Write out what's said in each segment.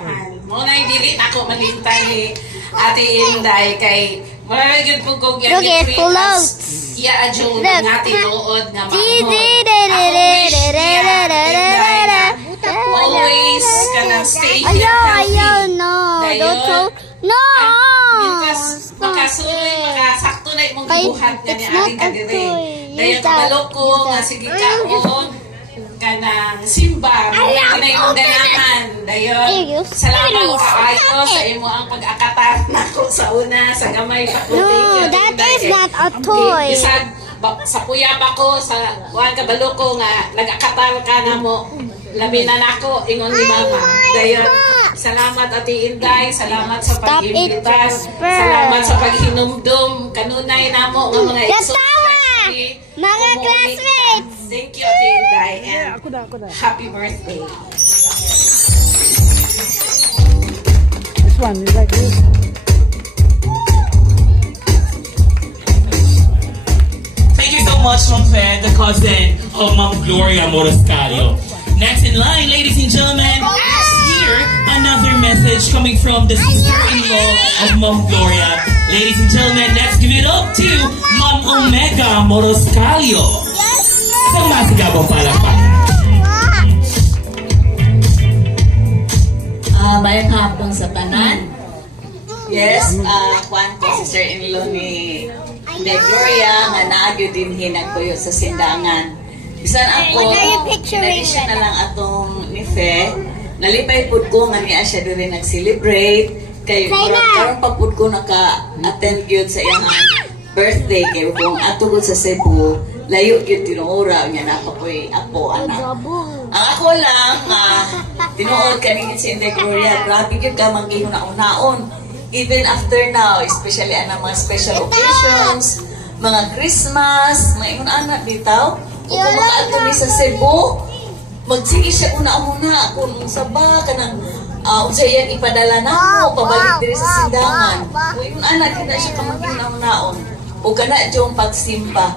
simbahan. Muna yung dili ako malintay ni Ate Inday kay maragin po kong yan iya adyo nga tinuod nga mag-hod. Ako wish niya always ka na stay healthy. No! Makasuloy, makasakto na imong gibuhat nga ni ating kadiri. Dayon kabalo ko nga sige kaon kanang simba, mga kinayong ganahan. Dayon, salamat kaayo sa imo ang pag-akatar nako sa una, sa gamay pa ko. No, that is not a toy. Isag, sa kuya pa ko, sa kuhan kabalo ko nga, nag-akatar ka na mo. Labi na nako, ingon ni mama. Dayon, salamat Ate Inday, salamat sa pag-imbita, salamat sa paghinumdum, kanunay na mo ng mga mga classmates. Thank you Ate Inday and happy birthday. This one, you like this? Thank you so much, Ma'am Fed, the cousin of Ma'am Gloria Moroscario. Next in line, ladies and gentlemen, here, another message coming from the sister-in-law of Ma'am Gloria. Ladies and gentlemen, let's give it up to Ma'am Omega Moroscario. Isang masigabong palakpakan. Mayang hapon sa tanan. Yes, Juan ko, sister-in-law ni Gloria, nga naagyo din hinagpuyo sa sindangan. Bisan ako, in-addition na lang atong ni Fe, nalipay po ko nga niya siya doon nag-celebrate. Kay karong pagpud ko naka-attend yun sa iyang birthday. Kaya kung atugod sa Cebu, layo yun tinuura niya nakapoy ako, anak. Ang ako lang, tinuod kaningin si Inday Gloria, grabe yun ka manggihon na unaon. Even after now, especially ang mga special occasions, mga Christmas, mga ingon anak bitaw. O kung makaato ni sa Cebu, magsige siya una-una kung saba ka ng unsa yan ipadala na mo, pabalik diri sa sindangan. O yung anak, hindi siya kamagin naon. O ka na yung pagsimba.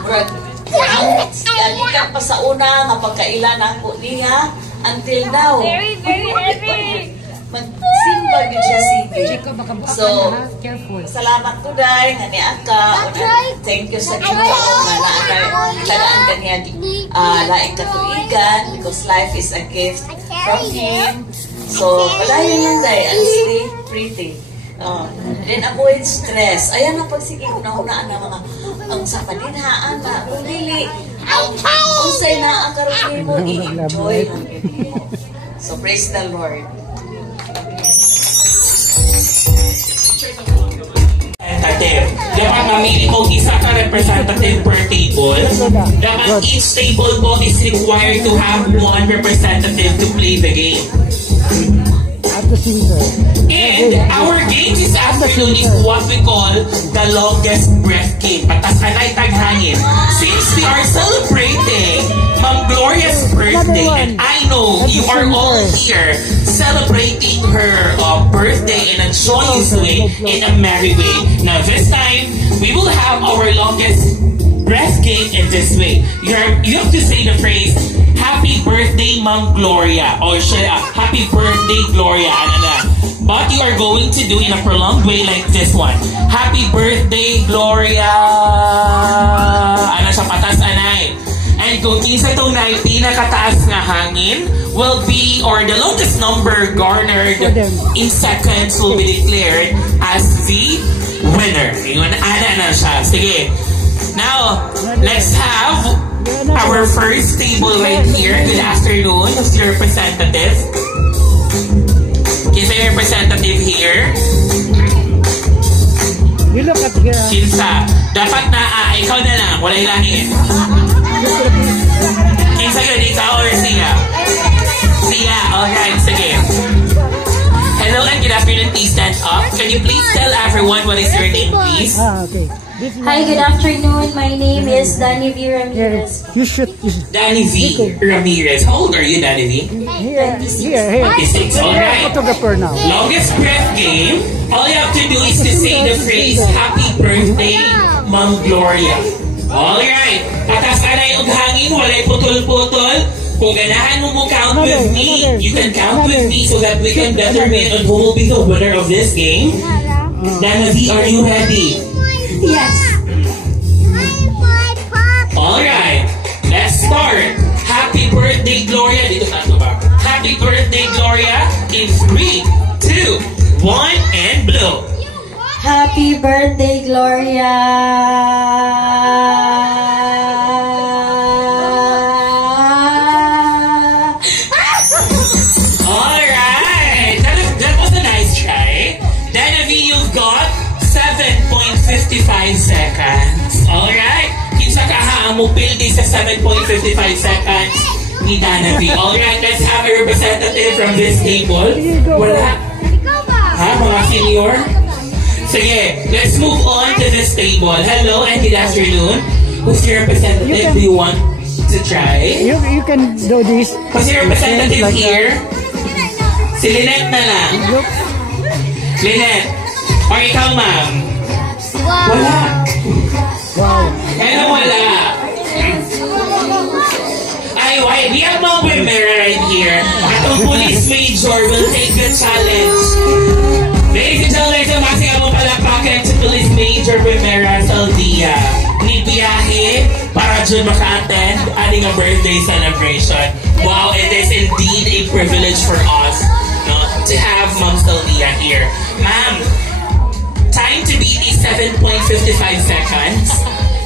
Murag, ikan pa sa una, nga pagkailan ako niya, until now. Very heavy. Magsimba yun siya sige. So, salamat ko dahil nga niya ka. Thank you sa Ginoo nga tagaan ka niya laing katuigan because life is a gift from Him. So, palayan lang dahil and stay pretty. Then avoid stress. Ayan ang pagsige ko na hunaan na mga ang sa paninhaan na kung dili ang unsay na ang karoon mo i-enjoy lang mo. So, praise the Lord. Dapat mamili mo isa ka representative per table. Dapat each table po is required to have one representative to play the game. And our game this afternoon is what we call the longest breath game. Patas kanay taghangin. Since we are celebrating Ma'am Gloria's birthday, and I know you are all here celebrating her birthday in a joyous way, in a merry way. Now this time, we will have our longest breath game in this way. You have to say the phrase, Happy Birthday, Ma'am Gloria, or Happy Birthday, Gloria, but you are going to do in a prolonged way like this one. Happy Birthday, Gloria, sa patas anay. And kung isa itong pinakataas na hangin will be, or the longest number garnered in seconds will be declared as the winner. Yung ana na siya. Sige. Now, let's have our first table right here. Good afternoon. Who's your representative? Is there a representative here? You look at here. Kinsa. Dapat na, ikaw na lang. Wala ilangin. Kinsa yun, ikaw or siya? Siya. Alright, sige. Hello and good afternoon. Please stand up. Can you please tell everyone what is your name, please? Okay. Hi, good afternoon. My name is Danny V. Ramirez. You should. Danny V. Ramirez. How old are you, Danny V? Here. 26. Alright. Photographer now. Longest breath game. All you have to do is to say the phrase, Happy Birthday, Ma'am Gloria. Alright. Patas ka na yung hangin. Walay putol-putol. Kung ganahan mo count with me, you can count with me so that we can determine on who will be the winner of this game. Dana V, are you ready? Yes. Alright, let's start. Happy birthday, Gloria. Dito tayo ba? Happy birthday, Gloria. In 3, 2, 1, and blow. Happy birthday, Gloria. Alright, that was a nice try. Dana V, you've got 7.55 seconds. Alright, kinsa ka ha mo pildi sa 7.55 seconds ni Dana V. Alright, let's have a representative from this table. Wala. Ha, mga senior? Sige, let's move on to this table. Hello and good afternoon. Who's your representative? Do you want to try? You can do this. Who's your representative Like here? Si Lynette na lang. Look. Lynette. Or ikaw, ma'am? Wala. Wow. Ano wala? Ay, why? We have Ma'am Wimera right here. Atong police major will take the challenge. Ladies and gentlemen, masing mo palakpakan si Police Major Wimera Saldia. Ni biyahe para dyan maka-attend ating a birthday celebration. Wow, it is indeed a privilege for us, no, to have Ma'am Saldia here. Ma'am, time to beat is 7.55 seconds.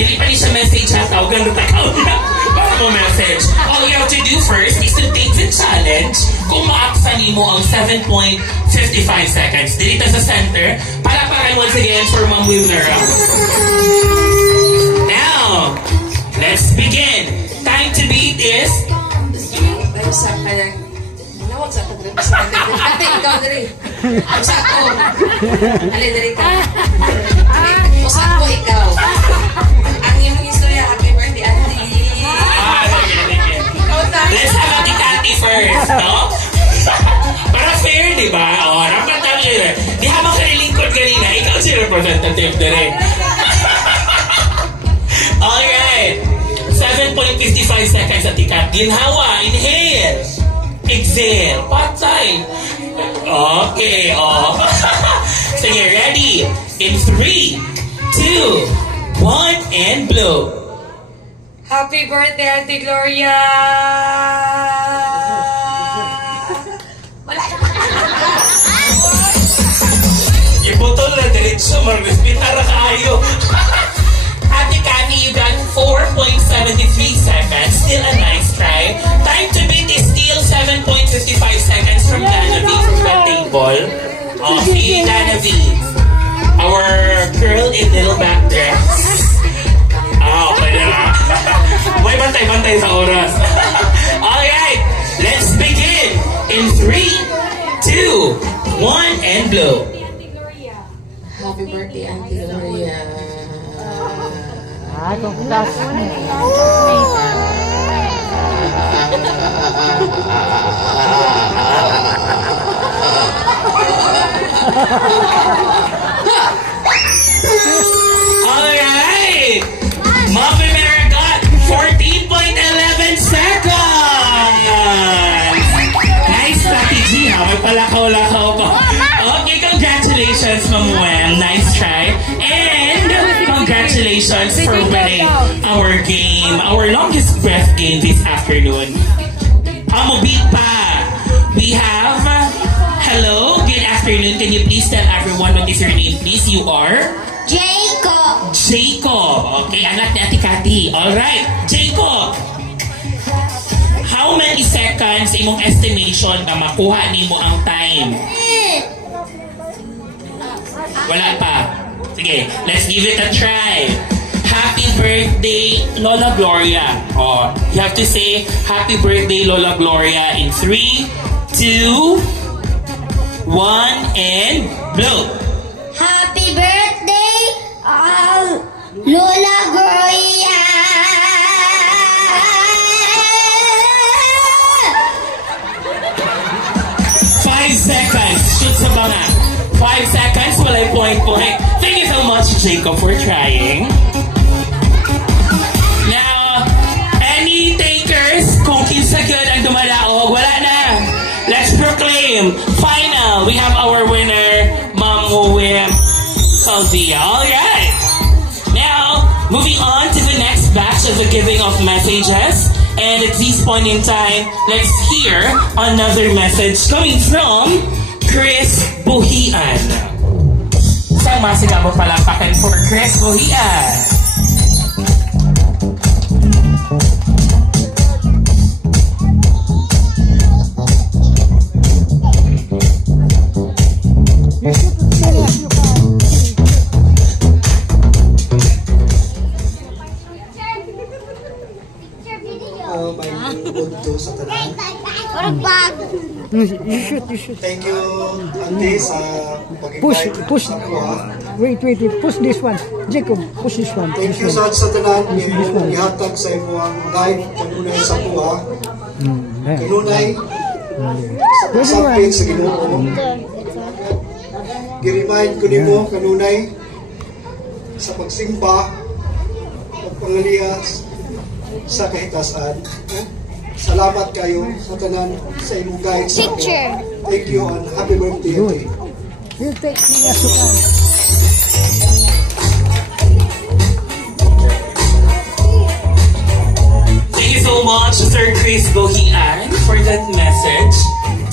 Dili pa ni siya message ha, tawagan na takaw na. Para mo message. All you have to do first is to take the challenge kung maaksan mo ang 7.55 seconds. Dito sa center, palapakan once again for Ma'am Wimera. Now, let's begin. Time to beat is... Ate, ikaw dali. Usap ko. Ali, dali ka. Usap ko, ikaw. Ang iyong istorya, happy birthday, Auntie. Let's have a Tati first, no? Para fair, di ba? O, rapat lang yun. Di habang kanilingkod kanina, ikaw si representative na rin. Alright. 7.55 seconds sa tikat. Ginhawa, inhale. Exhale. Patay. Okay, oh. Sige, ready? In 3, 2, 1, and blow. Happy birthday, Auntie Gloria! Ibutol na diretso, mag-hospital na kayo. Ate Kani, you got 4.73 seconds. Still a nice try. Time to beat is still 7.55 seconds from Dana V from the table. Okay, Dana V. Our girl in little back dress. Ah, okay na. May bantay-bantay sa oras. Alright, let's begin. In 3, 2, 1, and blow. Happy birthday, Auntie Gloria. Alright! Ma'am Wimera got 14.11 seconds! Nice strategy, ha? May palakaw-lakaw pa. Okay, congratulations, Ma'am Wem. Nice try. And congratulations for winning our game, our longest breath game this afternoon. Beat pa. We have, hello, good afternoon. Can you please tell everyone what is your name, please? You are? Jacob. Jacob. Okay, anak ni Ate Kati. Alright, Jacob. How many seconds imong estimation na makuha nimo ang time? Wala pa. Sige, let's give it a try. Happy birthday, Lola Gloria. Oh, you have to say, happy birthday, Lola Gloria in 3, 2, 1, and blow. Happy birthday, Lola Gloria. 5 seconds. Shoot sa banga. 5 seconds, walay point. Thank you so much, Jacob, for trying. Now, any takers? Kung kinsa gyud game. Final. We have our winner, Ma'am Wim Salvia. Alright. Now, moving on to the next batch of the giving of messages. And at this point in time, let's hear another message coming from Chris Buhian. Isang masigaw mo palampakan for Chris Buhian. Sa tanan. You should. Thank you, Auntie, sa pag-invite Push. sa kuha. Wait. Push this one. Jacob, push this one. Thank you sa tanan. Ihatag sa imo ang guide kanunay sa kuha. Kanunay sa pagsapit sa Ginoo. Gi-remind ko nimo kanunay sa pagsimba, pagpangaliyas sa kahitasan. Salamat kayo sa tanan sa imong guide sa akin. Thank you and happy birthday. You take me asukan. Thank you so much, Sir Chris Buhian, for that message.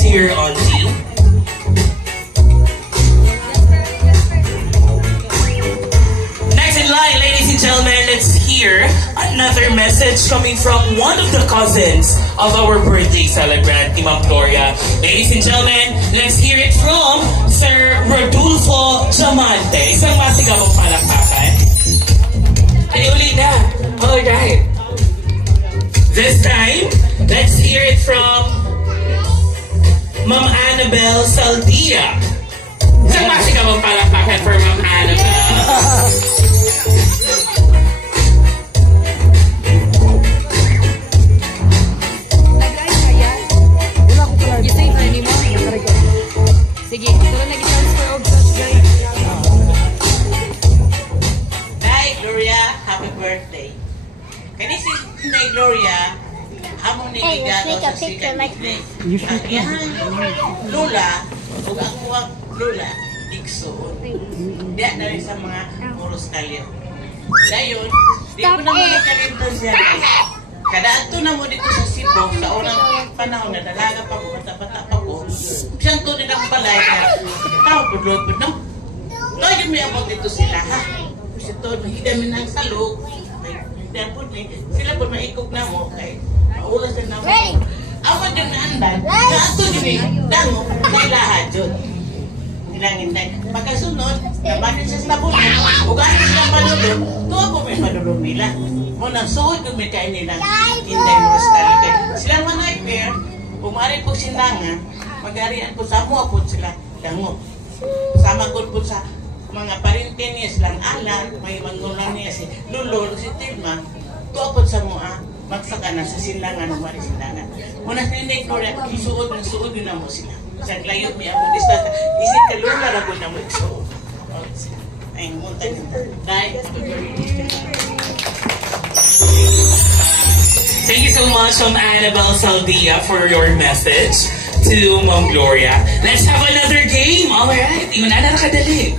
Dear Auntie. Next in line, ladies and gentlemen, let's hear another message coming from one of the cousins of our birthday celebrant, Ma'am Gloria. Ladies and gentlemen, let's hear it from Sir Rodolfo Diamante. Isang masigaw mong palakpakan. Ulit na. Alright. This time, let's hear it from Ma'am Annabelle Saldia. Isang masigaw mong palakpakan for Ma'am Annabelle. Sige, ito na nag-transfer of such guys. Hi, Gloria. Happy birthday. Kani si Nay Gloria, among niligato sa sikat birthday. Ang iyang lula, ug ang kuwag lula, igsoon. Diya na rin sa mga muros kalyo. Dayon, di ko na mo nakalimtan siya. Kadato na mo dito sa Cebu, sa unang panahon na dalaga pa ko, bata-bata pa ko. Siyang to din ang balay na tao, pudlot-pud no? Tayo may abot dito sila, ha? Kasi to, mahidamin ng salog. Sila po maikog na mo, kay maulas na mo. Ako dyan na andan, kaato din dango, may lahat dyan. Ilangin tayo. Pagkasunod, nabanin siya sa nabunan, ugahan siya madulog, tuwa po may madulog nila. Muna, suod kung may kain nilang Inday Morostalite. Silang mga pair, umari po sindangan, mag-arian po sa mua po sila dango. Sama ko po sa mga parintin niya silang Alan, may mangulang niya si Lulol, si Tilma, tuwa po sa mua, magsaka na sa sindangan, umari sindangan. Muna sa Inday Gloria, suod yun na mo sila. Sa layot niya mo, isip ka lula na po na mo iksuod. Ay, munta niya. Dahil, thank you so much, Ma'am Annabelle Saldia, for your message to Ma'am Gloria. Let's have another game. Alright, yun na nakadali.